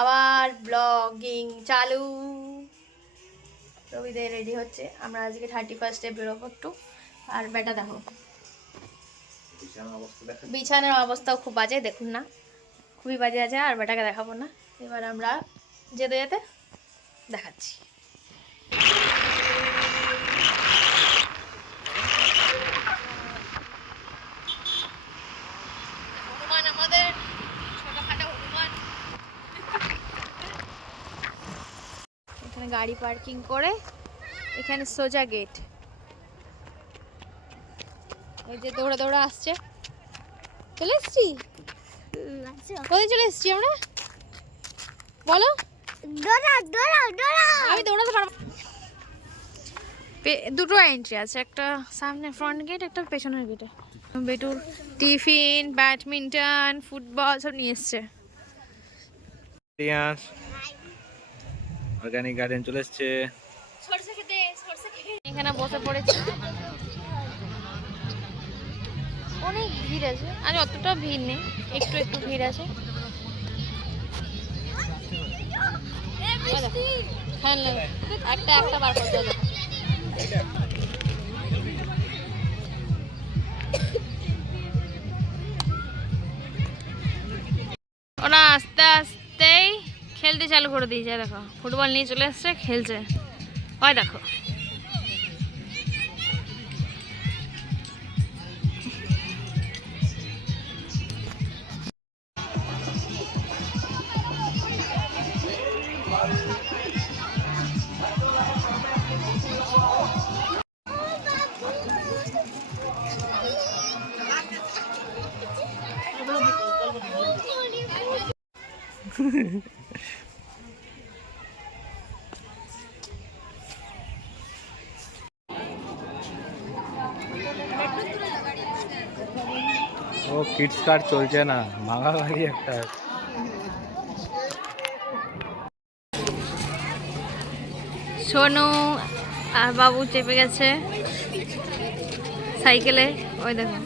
আবার ব্লগিং চালু। রবিদের রেডি হচ্ছে, আমরা আজকে 31 বেরোবো একটু। আর বেটা দেখো বিছানার অবস্থাও খুব বাজে, দেখুন না, খুবই বাজে আছে। আর বেটাকে দেখাবো না, এবার আমরা যেতে যেতে দেখাচ্ছি। হনুমান আমাদের ছোটখাটো হনুমান। এখানে গাড়ি পার্কিং করে এখানে সোজা গেট। এই যে দৌড়া দৌড়া আসছে, চলে এসছি। কোথায় চলে এসছি আমরা বলো? আমি দৌড়াতে পারবো। দুটো এন্ট্রি আছে, একটা সামনে ফ্রন্ট গেট, একটা পেছনের গেটে। বেটুর টিফিন, ব্যাডমিন্টন, ফুটবল সব নিয়ে এসছে। অর্গানিক গার্ডেন চলে এসছে। এখানে বসে পড়েছি, অনেক ভিড় আছে। আজ অতটা ভিড় নেই, একটু একটু ভিড় আছে। একটা একটা বার করতে হবে। ওরা আস্তে আস্তেই খেলতে চালু করে দিয়েছে। দেখো ফুটবল নিয়ে চলে এসছে, খেলছে। ওই দেখো ও কিডস কার চলছে না, ভাঙা গাড়ি একটা। সোনু আর বাবু চেপে গেছে সাইকেলে। ওই দেখো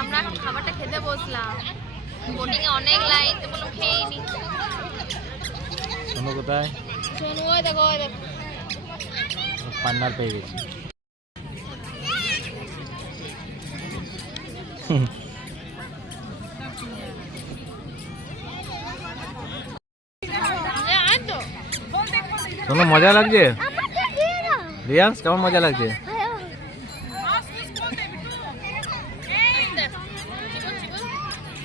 আমরা এখন খাবারটা খেতে বসলাম। বোটিং এ অনেক লাইন, তো বললাম খেয়েই নি। শোনো কোথায়? শোনো ওই দেখো, ওই দেখো পান্নার পেয়ে গেছি। শোনো মজা লাগছে রিয়ান্স, কেমন মজা লাগছে?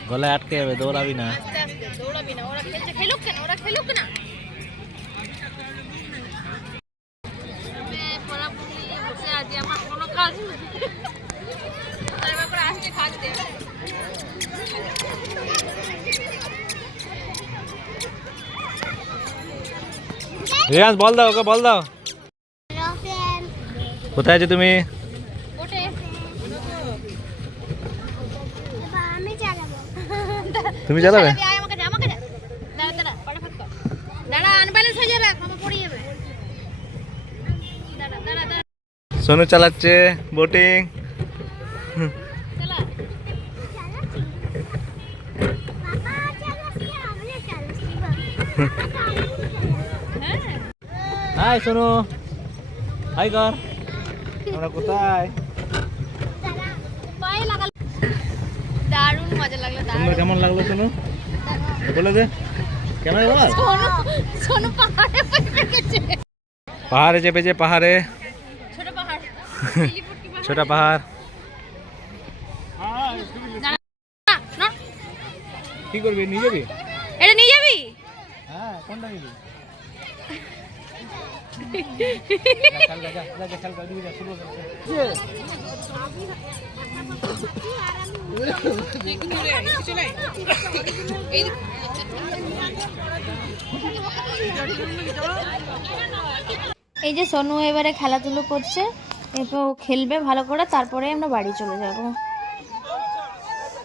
গলায় আটকে যাবে, দৌড়াবি না। দৌড়াবি না, ওরা খেলছে, খেলুক কেন, ওরা খেলুক না। বসে আছি, আমার কোনো কাজ নেই। আসছে খাচ্ছে। রিয়ান্স বল দাও, ওকে বল দাও। কোথায় আছো তুমি? তুমি চালাবে? সোনু চালাচ্ছে বোটিং। হাই সোনু, হাই কর। আমরা কোথায়? দারুণ মজা লাগলো। তোমার কেমন লাগলো সোনু? বলে দে কেমন বল। সোনু পাহাড়ে গেছে, পাহাড়ে চেপেছে, পাহাড়ে। ছোট পাহাড়, ছোট পাহাড়। কি করবি, নিয়ে যাবি? এটা নিয়ে যাবি? হ্যাঁ, কোনটা নিবি? এই যে সোনু এবারে খেলাধুলো করছে, এরপর ও খেলবে ভালো করে, তারপরে আমরা বাড়ি চলে যাব।